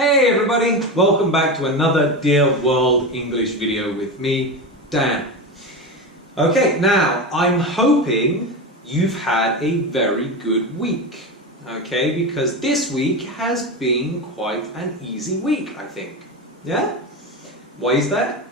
Hey everybody, welcome back to another Dear World English video with me, Dan. Okay, now I'm hoping you've had a very good week, okay, because this week has been quite an easy week, I think. Yeah? Why is that?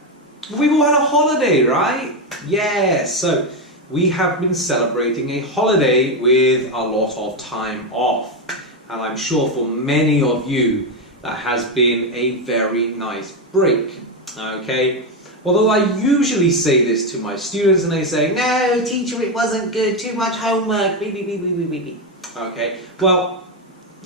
We've all had a holiday, right? Yes, so we have been celebrating a holiday with a lot of time off. And I'm sure for many of you, that has been a very nice break, okay? Although I usually say this to my students and they say, no, teacher, it wasn't good, too much homework, beep, beep, beep, beep, beep, beep. Okay, well,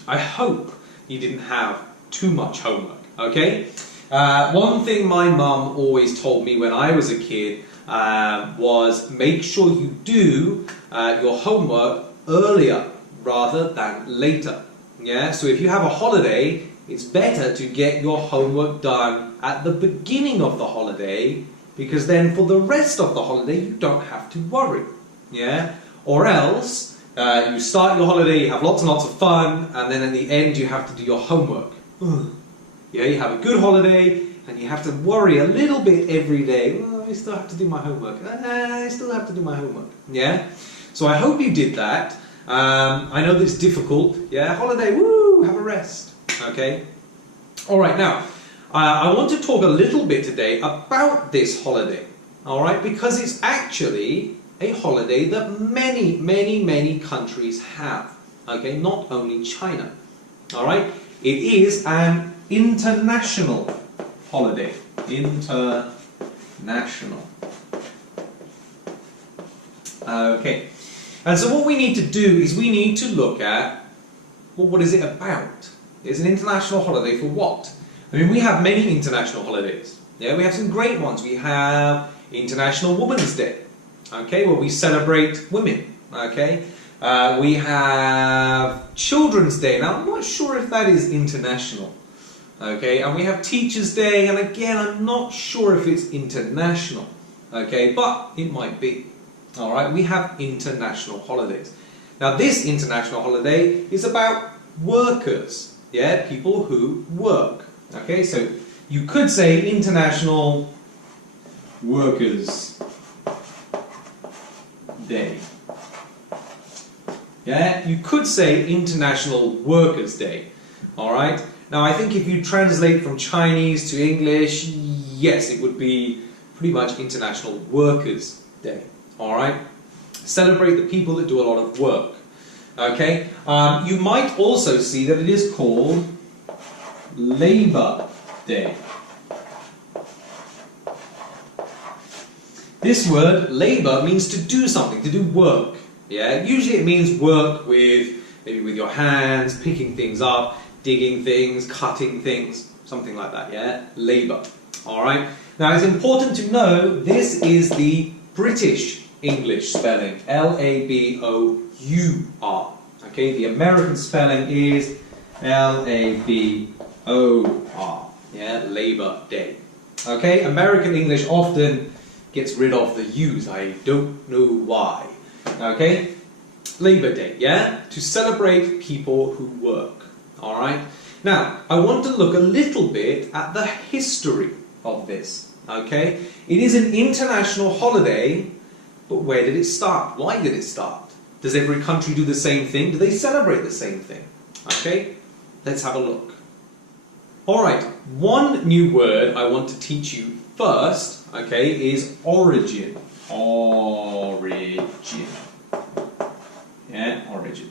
I hope you didn't have too much homework, okay? One thing my mum always told me when I was a kid was make sure you do your homework earlier rather than later. Yeah, so if you have a holiday, it's better to get your homework done at the beginning of the holiday, because then for the rest of the holiday you don't have to worry. Yeah, or else you start your holiday, you have lots and lots of fun, and then at the end you have to do your homework. Yeah, you have a good holiday and you have to worry a little bit every day. Oh, I still have to do my homework. I still have to do my homework. Yeah, so I hope you did that. I know that it's difficult. Yeah, holiday, woo, have a rest. Okay? Alright, now, I want to talk a little bit today about this holiday. Alright, because it's actually a holiday that many countries have. Okay, not only China. Alright, it is an international holiday. International. Okay. And so what we need to do is we need to look at, well, what is it about? It's an international holiday for what? I mean, we have many international holidays. Yeah, we have some great ones. We have International Women's Day, okay, where we celebrate women, okay. We have Children's Day. Now, I'm not sure if that is international, okay. And we have Teachers' Day, and again, I'm not sure if it's international, okay, but it might be. All right, we have international holidays. Now, this international holiday is about workers. Yeah, people who work. Okay, so you could say International Workers' Day. Yeah, you could say International Workers' Day. Alright, now I think if you translate from Chinese to English, yes, it would be pretty much International Workers' Day. Alright, celebrate the people that do a lot of work. Okay, you might also see that it is called Labor Day. This word, labor, means to do something, to do work. Yeah, usually it means work with, maybe with your hands, picking things up, digging things, cutting things, something like that, yeah? Labor. Alright, now it's important to know this is the British English spelling, L-A-B-O-U-R. Okay, the American spelling is L-A-B-O-R. Yeah, Labor Day. Okay, American English often gets rid of the U's. I don't know why. Okay, Labor Day, yeah? To celebrate people who work. Alright? Now, I want to look a little bit at the history of this. Okay? It is an international holiday. But where did it start? Why did it start? Does every country do the same thing? Do they celebrate the same thing? Okay, let's have a look. Alright, one new word I want to teach you first, okay, is origin. Origin. Yeah, origin.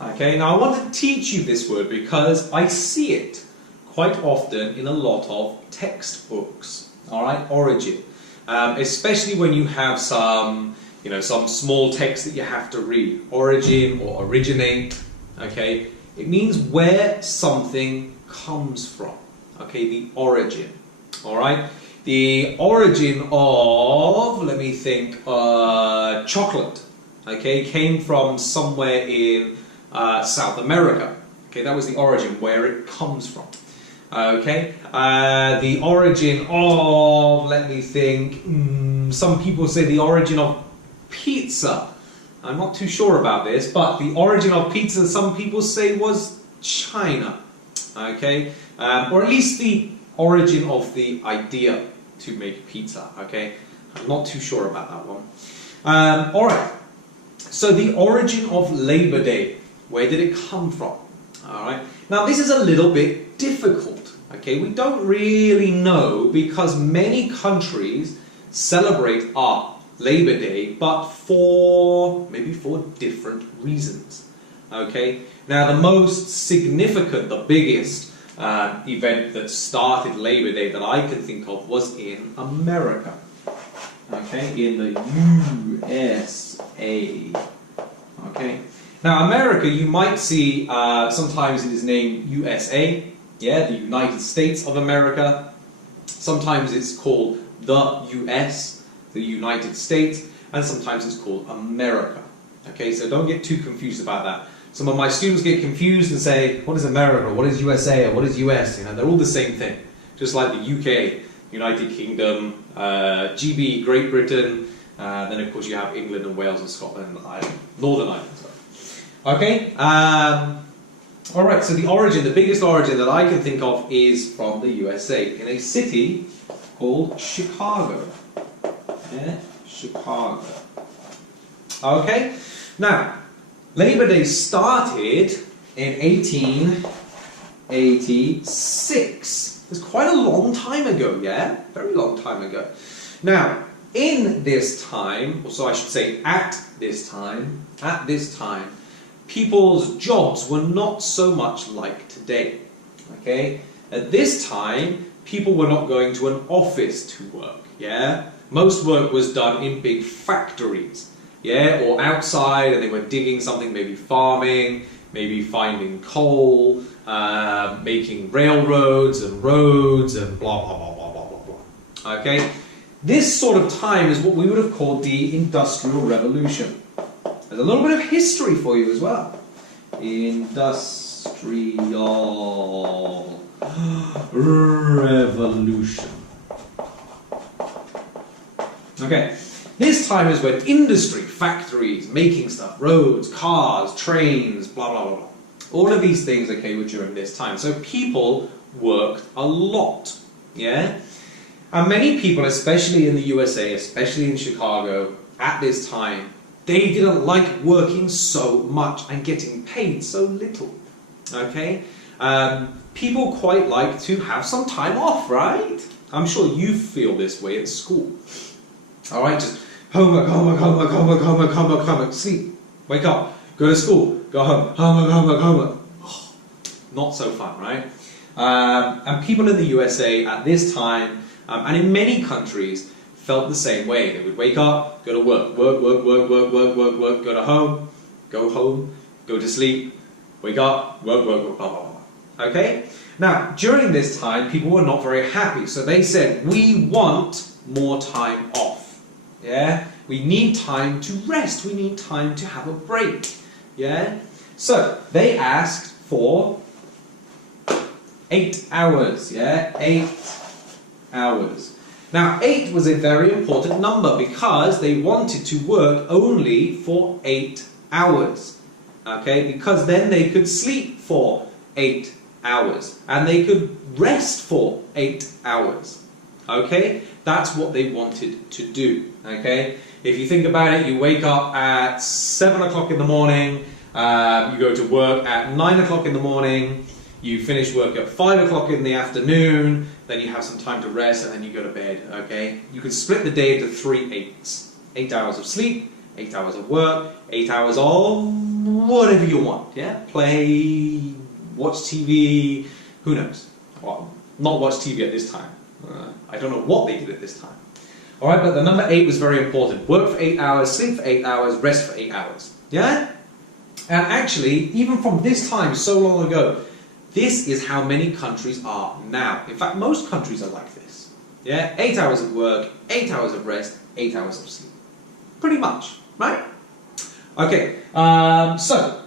Okay, now I want to teach you this word because I see it quite often in a lot of textbooks. Alright, origin. Especially when you have some small text that you have to read. Origin or originate, okay? It means where something comes from, okay? The origin, all right? The origin of, let me think, chocolate, okay, came from somewhere in South America, okay? That was the origin, where it comes from. Okay, the origin of, let me think, some people say the origin of pizza. I'm not too sure about this, but the origin of pizza, some people say, was China. okay? Or at least the origin of the idea to make pizza, okay? I'm not too sure about that one. Alright, so the origin of Labor Day, where did it come from? Alright, now this is a little bit difficult, okay? We don't really know because many countries celebrate our Labor Day, but maybe for different reasons, okay? Now the most significant, the biggest event that started Labor Day that I can think of was in America, okay, in the USA, okay. Now America, you might see sometimes it is named USA, yeah, the United States of America. Sometimes it's called the US, the United States, and sometimes it's called America, okay. So don't get too confused about that. Some of my students get confused and say, what is America, what is USA, or what is US? You know, they're all the same thing. Just like the UK, United Kingdom, GB, Great Britain, then of course you have England and Wales and Scotland and Ireland, Northern Ireland. Sorry. Okay, alright, so the origin, the biggest origin that I can think of is from the USA, in a city called Chicago. Yeah, Chicago. Okay, now, Labor Day started in 1886. It's quite a long time ago, yeah? Very long time ago. Now, in this time, or so I should say at this time, people's jobs were not so much like today, okay? At this time, people were not going to an office to work, yeah? Most work was done in big factories. Yeah, or outside, and they were digging something, maybe farming, maybe finding coal, making railroads and roads and blah, blah, blah, blah, blah, blah, blah. Okay? This sort of time is what we would have called the Industrial Revolution. There's a little bit of history for you as well. Industrial Revolution. Okay. This time is where industry, factories, making stuff, roads, cars, trains, blah, blah, blah, blah. All of these things, okay, were during this time. So people worked a lot, yeah? And many people, especially in the USA, especially in Chicago, at this time, they didn't like working so much and getting paid so little, okay? People quite like to have some time off, right? I'm sure you feel this way at school. Alright, just homework, homework, homework, homework, homework, homework, homework, sleep, wake up, go to school, go home, homework, homework, homework. Oh, not so fun, right? And people in the USA at this time, and in many countries, felt the same way. They would wake up, go to work, work, work, work, work, work, work, work, go to home, go to sleep, wake up, work, work, work, blah, blah, blah. Okay? Now, during this time, people were not very happy, so they said, we want more time off. Yeah? We need time to rest. We need time to have a break. Yeah? So, they asked for 8 hours. Yeah? 8 hours. Now, 8 was a very important number because they wanted to work only for 8 hours. Okay? Because then they could sleep for 8 hours. And they could rest for 8 hours. Okay? That's what they wanted to do. Okay? If you think about it, you wake up at 7 o'clock in the morning, you go to work at 9 o'clock in the morning, you finish work at 5 o'clock in the afternoon, then you have some time to rest, and then you go to bed. Okay? You could split the day into 3 8s. 8 hours of sleep, 8 hours of work, 8 hours of whatever you want. Yeah? Play, watch TV, who knows? Well, not watch TV at this time. I don't know what they did at this time. Alright, but the number 8 was very important. Work for 8 hours, sleep for 8 hours, rest for 8 hours. Yeah? And actually, even from this time, so long ago, this is how many countries are now. In fact, most countries are like this. Yeah? 8 hours of work, 8 hours of rest, 8 hours of sleep. Pretty much, right? Okay, so,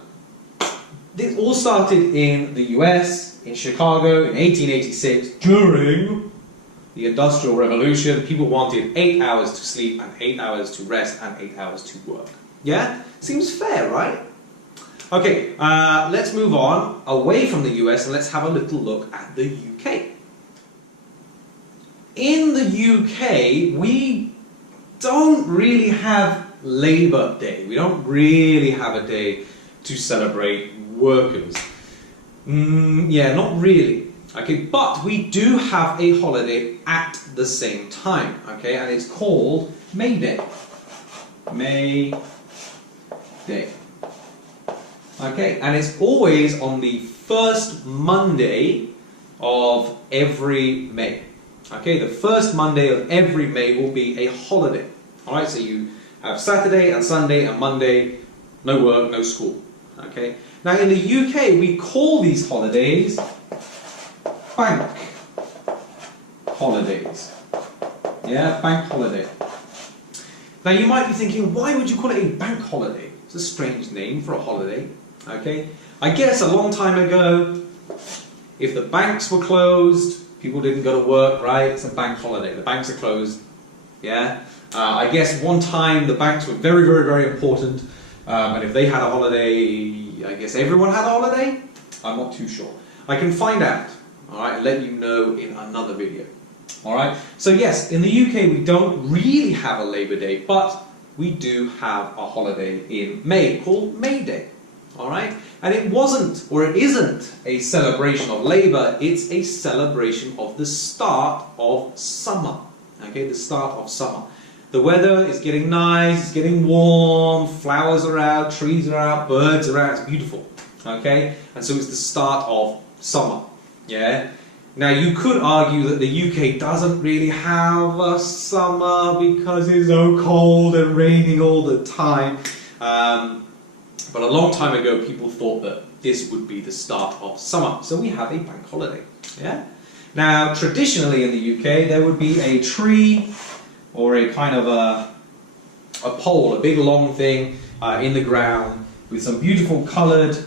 this all started in the US, in Chicago, in 1886, during the Industrial Revolution. People wanted 8 hours to sleep and 8 hours to rest and 8 hours to work. Yeah? Seems fair, right? Okay, let's move on away from the US and let's have a little look at the UK. In the UK, we don't really have Labour Day. We don't really have a day to celebrate workers. Yeah, not really. Okay, but we do have a holiday at the same time. Okay, and it's called May Day. May Day. Okay, and it's always on the first Monday of every May. Okay, the first Monday of every May will be a holiday. Alright, so you have Saturday and Sunday and Monday, no work, no school. Okay, now in the UK we call these holidays bank holidays. Yeah, bank holiday. Now you might be thinking, why would you call it a bank holiday? It's a strange name for a holiday. Okay, I guess a long time ago, if the banks were closed, people didn't go to work, right? It's a bank holiday. The banks are closed. Yeah. I guess one time the banks were very, very, very important, and if they had a holiday, I guess everyone had a holiday? I'm not too sure. I can find out, alright, and let you know in another video. Alright, so yes, in the UK we don't really have a Labour Day, but we do have a holiday in May called May Day. Alright, and it wasn't, or it isn't, a celebration of labour, it's a celebration of the start of summer. Okay, the start of summer. The weather is getting nice, it's getting warm, flowers are out, trees are out, birds are out, it's beautiful. Okay, and so it's the start of summer. Yeah. Now you could argue that the UK doesn't really have a summer because it's so cold and raining all the time. But a long time ago people thought that this would be the start of summer. So we have a bank holiday. Yeah. Now traditionally in the UK there would be a tree or a kind of a pole, a big long thing in the ground with some beautiful coloured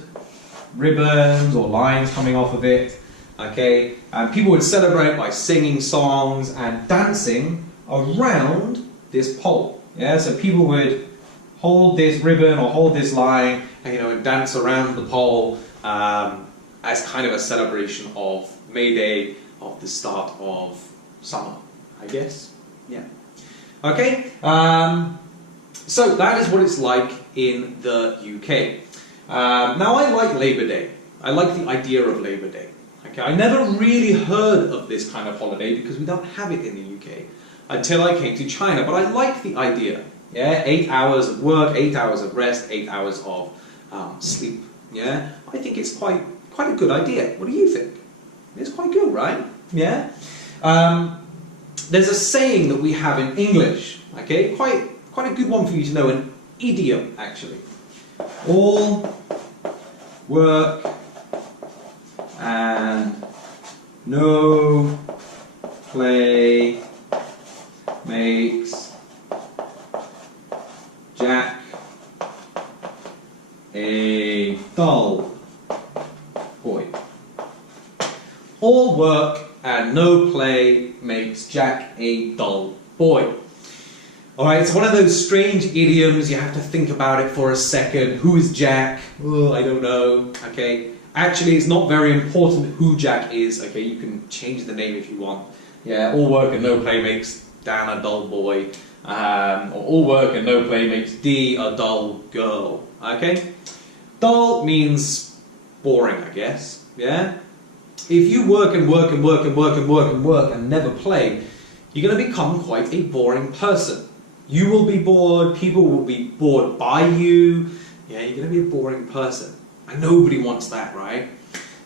ribbons or lines coming off of it. Okay, and people would celebrate by singing songs and dancing around this pole. Yeah, so people would hold this ribbon or hold this line, and, and dance around the pole as kind of a celebration of May Day, of the start of summer, I guess. Yeah. Okay, so that is what it's like in the UK. Now I like Labour Day. I like the idea of Labour Day. Okay, I never really heard of this kind of holiday because we don't have it in the UK until I came to China, but I like the idea. Yeah, 8 hours of work, 8 hours of rest, 8 hours of sleep. Yeah, I think it's quite a good idea. What do you think? It's quite good, right? Yeah. There's a saying that we have in English. Okay, quite a good one for you to know, an idiom actually. All work and no play makes Jack a dull boy. All work and no play makes Jack a dull boy. Alright, it's one of those strange idioms, you have to think about it for a second. Who is Jack? Oh, I don't know. Okay. Actually, it's not very important who Jack is. Okay, you can change the name if you want. Yeah, all work and no play makes Dan a dull boy. Or all work and no play makes Dee a dull girl. Okay? Dull means boring, I guess. Yeah? If you work and work and work and work and work and work and never play, you're going to become quite a boring person. You will be bored, people will be bored by you. Yeah, you're going to be a boring person. And nobody wants that, right?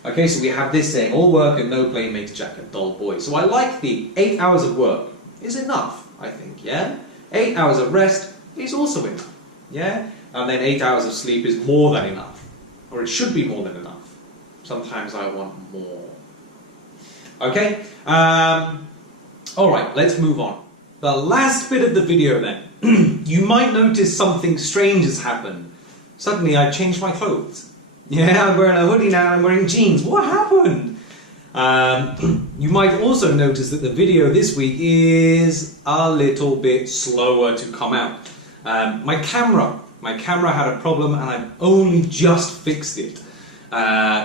Okay, so we have this saying, all work and no play makes Jack a dull boy. So I like the 8 hours of work is enough, I think, yeah? 8 hours of rest is also enough, yeah? And then 8 hours of sleep is more than enough. Or it should be more than enough. Sometimes I want more. Okay? Alright, let's move on. The last bit of the video then. You might notice something strange has happened. Suddenly I've changed my clothes. Yeah, I'm wearing a hoodie now, I'm wearing jeans. What happened? You might also notice that the video this week is a little bit slower to come out. My camera My camera had a problem and I've only just fixed it.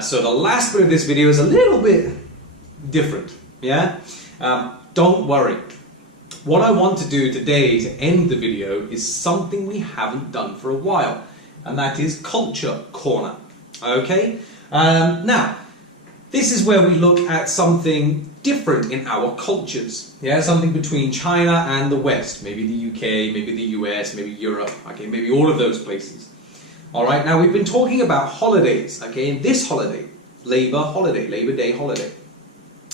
So the last bit of this video is a little bit different, yeah? Don't worry. What I want to do today to end the video is something we haven't done for a while, and that is Culture Corner, okay? Now, this is where we look at something different in our cultures, yeah? Something between China and the West, maybe the UK, maybe the US, maybe Europe, okay? Maybe all of those places. All right, now we've been talking about holidays, okay? And this holiday, Labor Day holiday,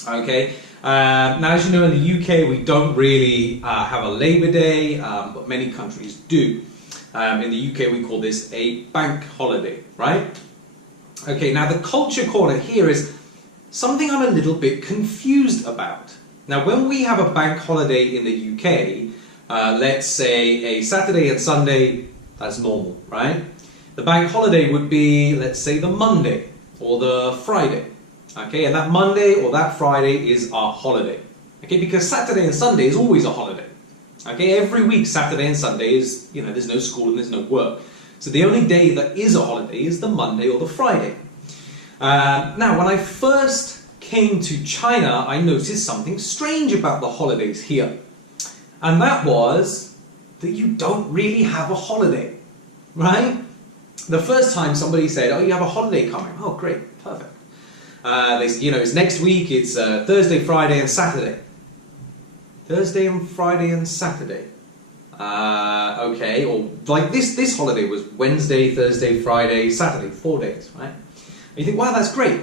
okay? Now, as you know, in the UK, we don't really have a Labour Day, but many countries do. In the UK, we call this a bank holiday, right? Okay, now the culture corner here is something I'm a little bit confused about. Now, when we have a bank holiday in the UK, let's say a Saturday and Sunday, that's normal, right? The bank holiday would be, let's say, the Monday or the Friday. Okay, and that Monday or that Friday is our holiday. Okay, because Saturday and Sunday is always a holiday. Okay, every week Saturday and Sunday is, you know, there's no school and there's no work. So the only day that is a holiday is the Monday or the Friday. Now, when I first came to China, I noticed something strange about the holidays here. And that was that you don't really have a holiday, right? The first time somebody said, oh, you have a holiday coming. Oh, great, perfect. It's next week, it's Thursday, Friday and Saturday. Thursday and Friday and Saturday. Okay, or like this holiday was Wednesday, Thursday, Friday, Saturday, 4 days, right? And you think, wow, that's great.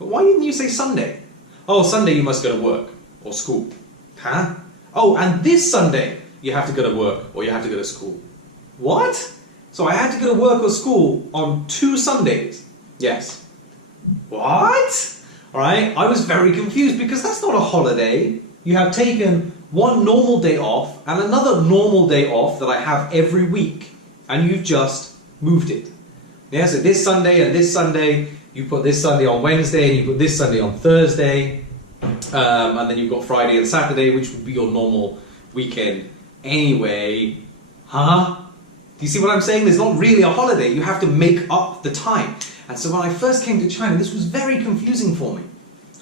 But why didn't you say Sunday? Oh, Sunday you must go to work or school. Huh? Oh, and this Sunday you have to go to work or you have to go to school. What? So I had to go to work or school on 2 Sundays? Yes. What? Alright, I was very confused because that's not a holiday. You have taken one normal day off and another normal day off that I have every week, and you've just moved it. Yeah, so this Sunday and this Sunday, you put this Sunday on Wednesday and you put this Sunday on Thursday, and then you've got Friday and Saturday, which would be your normal weekend anyway. Huh? Do you see what I'm saying? There's not really a holiday. You have to make up the time. And so when I first came to China, this was very confusing for me.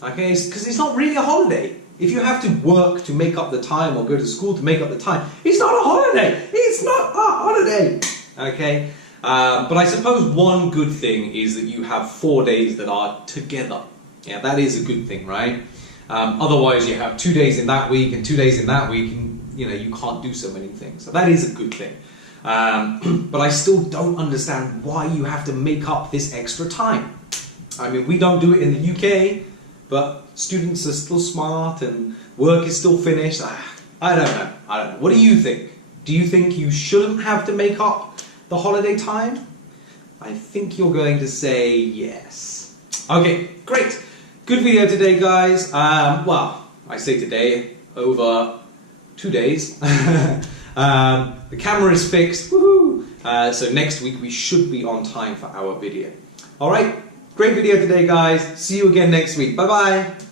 Okay, because it's not really a holiday. If you have to work to make up the time or go to school to make up the time, it's not a holiday. It's not a holiday. Okay, but I suppose one good thing is that you have 4 days that are together. Yeah, that is a good thing, right? Otherwise, you have 2 days in that week and 2 days in that week, and you can't do so many things. So that is a good thing. But I still don't understand why you have to make up this extra time. I mean, we don't do it in the UK, but students are still smart and work is still finished. I don't know. What do you think? Do you think you shouldn't have to make up the holiday time? I think you're going to say yes. Okay, great. Good video today, guys. Well, I say today, over 2 days. The camera is fixed, woohoo! So next week we should be on time for our video. Alright, great video today, guys. See you again next week. Bye bye.